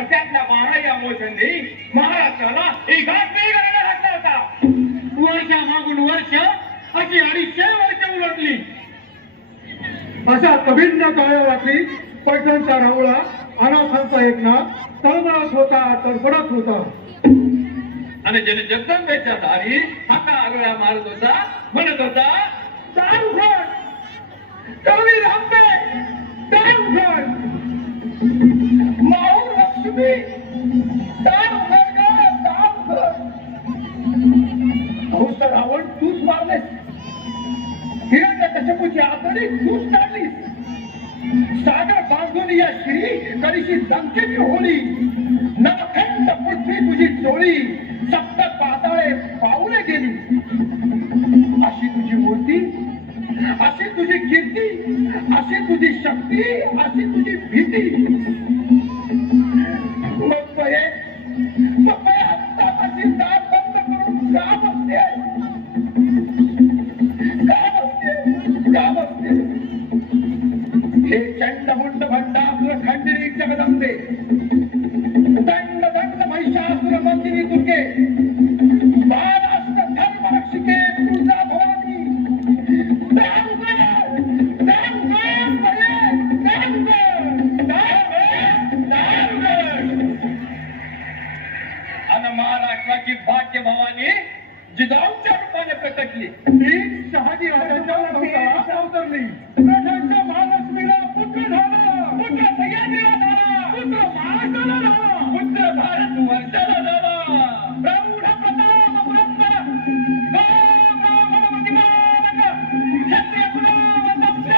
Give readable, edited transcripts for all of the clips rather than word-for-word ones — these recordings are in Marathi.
वर्षातला 12 या मोसंदी महाराष्ट्राला एकात्मिक करायला घातला होता. वर्षामागून वर्ष अशी 250 वर्ष उलटली. अशा कभिन्न काळावाची पैठणचा राहुळा अनाथांचा एकनाथ तळमळत होता, तडफडत होता. आणि जगदंबेच्या दारी हाता आगळ्या मारत होता, म्हणत होता, दार उघड, कवी रामबे, दार उघड, माऊ लक्ष्मी, दार उघड ग, दार उघड. अहो तर रावण तूच मारलेस, हिरण्यकश्यपूची आतडी तूच काढलीस, सागर बांधून या श्री करीशी लंकेची होळी, नवखंड पृथ्वी तुझी चोळी, सप्त पाताळे पाऊले गेली. अशी तुझी मूर्ती, अशी तुझी कीर्ती, अशी तुझी शक्ती, अशी तुझी भीती. मग बये आत्तापाशी दार बंद करून का बसते, का बसते. हे चंडमुंड भंडासुर खंडिनी जगदंबे, दंड दंड महिषासुर मंदिरी दुर्गे, बालाष्ट धर्म रक्षिके तुळजा भवानी, आणि महाराष्ट्राची भाग्य भवानी जिजाऊच्या रूपाने प्रकटली. ती शहाजी राजांच्या नव्हता अवतरली. प्रजांच्या महालक्ष्मीला पुत्र झाला, पुत्र सह्याद्रीला झाला, पुत्र महाराष्ट्राला झाला, पुत्र भारत वर्षाला झाला. प्रौढ प्रताप पुरस्कार राम राम हनुमतिमानक, क्षत्रिय कुलावतस्य,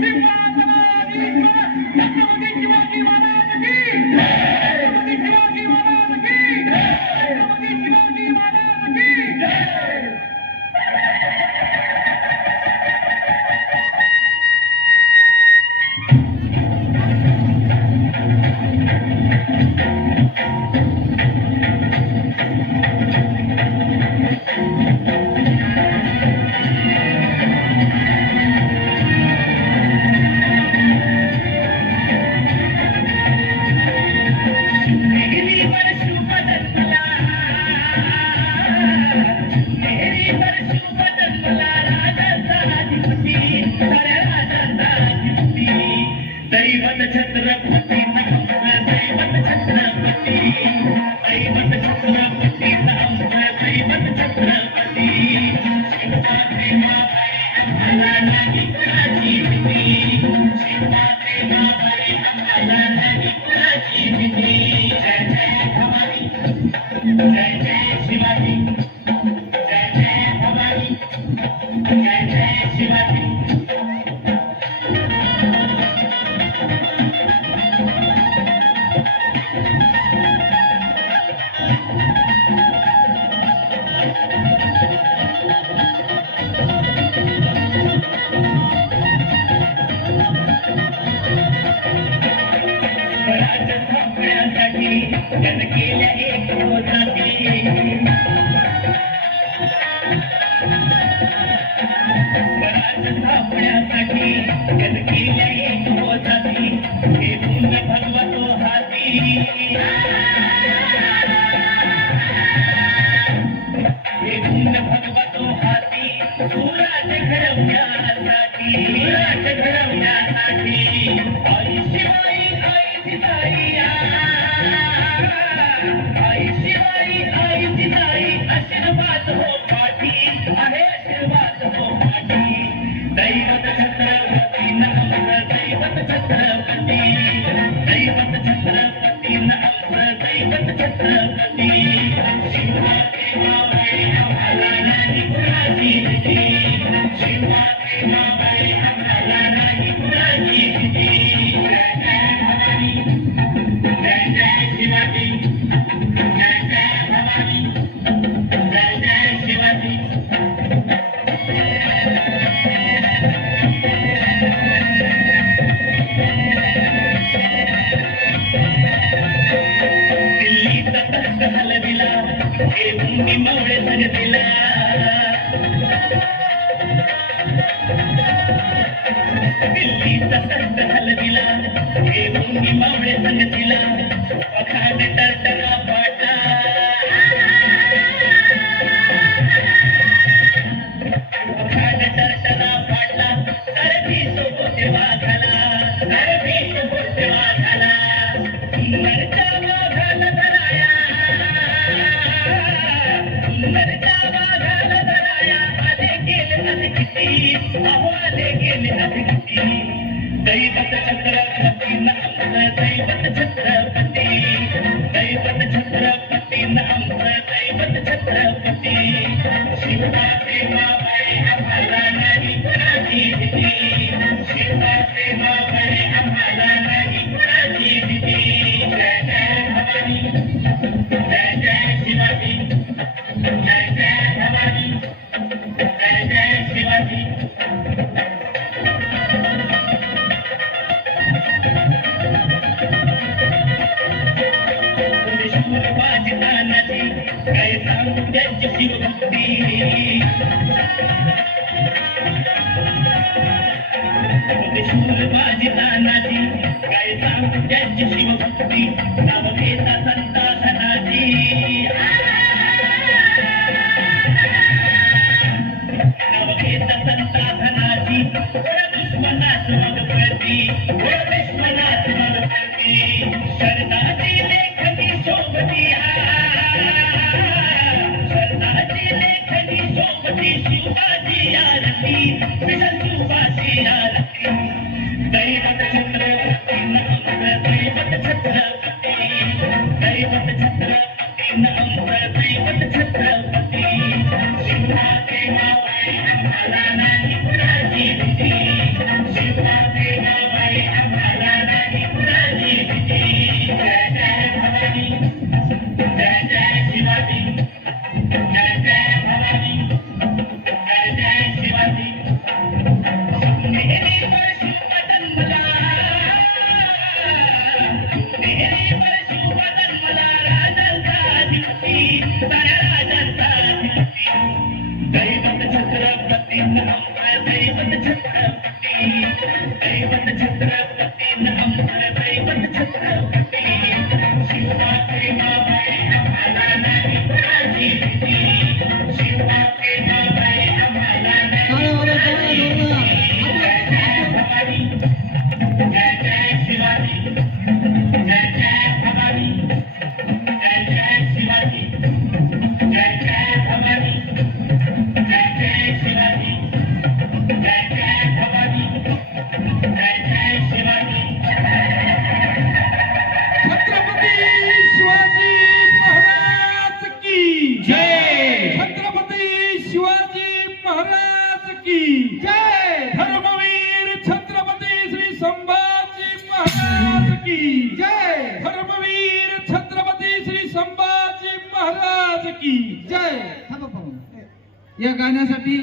सिंहासनाधीश्वर छत्रपती शिवाजी महाराज की जय, छत्रपती शिवाजी महाराज की जय, छत्रपती शिवाजी महाराज की जय. दैवत छत्रपती दैवत छत्रपती, दैवत छत्रपती दैवत छत्रपती. शिवमाते मावळे आम्हाला नाही कुणाची भीती, शिवमाते मावळे आम्हाला नाही कुणाची भीती. जय जय भवानी, जय जय शिवाजी, जय जय भवानी, जय जय शिवाजी. जन केल्या एक होताती, स्वराज स्थापण्यासाठी जन केल्या एक होताती. हे पुण्य भगवतो हाती, हे पुण्य भगवतो हाती. सुराज घडवण्यासाठी, सुराज घडवण्यासाठी. आई शिवाई, आई जिजाई, आई शिवाई, आई जिजाई, आशीर्वाद हो पाठी, आहे आशीर्वाद हो पाठी. दैवत छत्रपती नमः, दैवत छत्रपती, दैवत छत्रपती नमः, दैवत छत्रपती. शिवमाते मावळे आम्हाला नाही कुणाची भीती, शिवमाते मावळे आम्हाला नाही कुणाची भीती. जय जय भवानी, जय जय शिवाजी, जय जय भवानी, जय जय शिवाजी. दिल्लीचा तख्त हलविला, हे भूमी मावळे जगतिला. दिल्लीचा तख्त हलविला, हे भूमी मावळे जगतिला. आव्हाने गेले अभिगती दैवत छत्रपती आमचं दैवत छत्रपती दैवत छत्रपती आमचं दैवत छत्रपती शिवबा प्रेमाबाई आम्हाला नाही कुणाची भीती शिवबा प्रेमाबाई आम्हाला नाही कुणाची भीती जय जय भवानी जय जय शिवाजी जय जय भवानी जय जय शिवाजी शिवबाजी तानाजी काय सांगू त्यांची शिवभक्ती शिवबाजी तानाजी काय सांगू त्यांची शिवभक्ती नाव घेता संता धनाजी नाव घेता संता धनाजी दुश्मनाच मग प्रती दुश्मनाच मग प्रती शरदाची लेखनी सोबती शरदाची लेखनी सोबती शिवबाजी आरती विठ्ठल शिवबाजी आरती दैवत छत्रपती आमचं दैवत छत्रपती दैवत छत्रपती आमचं दैवत छत्रपती शिवबा प्रेमाबाई आम्हाला नाही कुणाची भीती शिवबा प्रेमाबाई आम्हाला नाही कुणाची भीती जय जय भवानी जय जय शिवाजी जय जय भवानी जय जय शिवाजी शिवनेरीवर शिव जन्मला शिवनेरीवर शिव जन्मला राजांचा अधिपती साऱ्या राजांचा अधिपती दैवत छत्रपती आमचं दैवत छत्रपती दैवत छत्रपती आमचं दैवत छत्रपती शिवबा प्रेमाबाई आम्हाला नाही कुणाची भीती शिवबा प्रेमाबाई आम्हाला नाही कुणाची भीती जय जय भवानी जय जय शिवाजी जय जय भवानी जय जय शिवाजी जय जय भवानी जय जय शिवाजी जय जय भवानी जय जय शिवाजी छत्रपती शिवाजी महाराज की जय छत्रपती शिवाजी महाराज की जय धर्मवीर छत्रपती श्री संभाजी महाराज की जय धर्मवीर छत्रपती श्री संभाजी महाराज की जय या गाण्यासाठी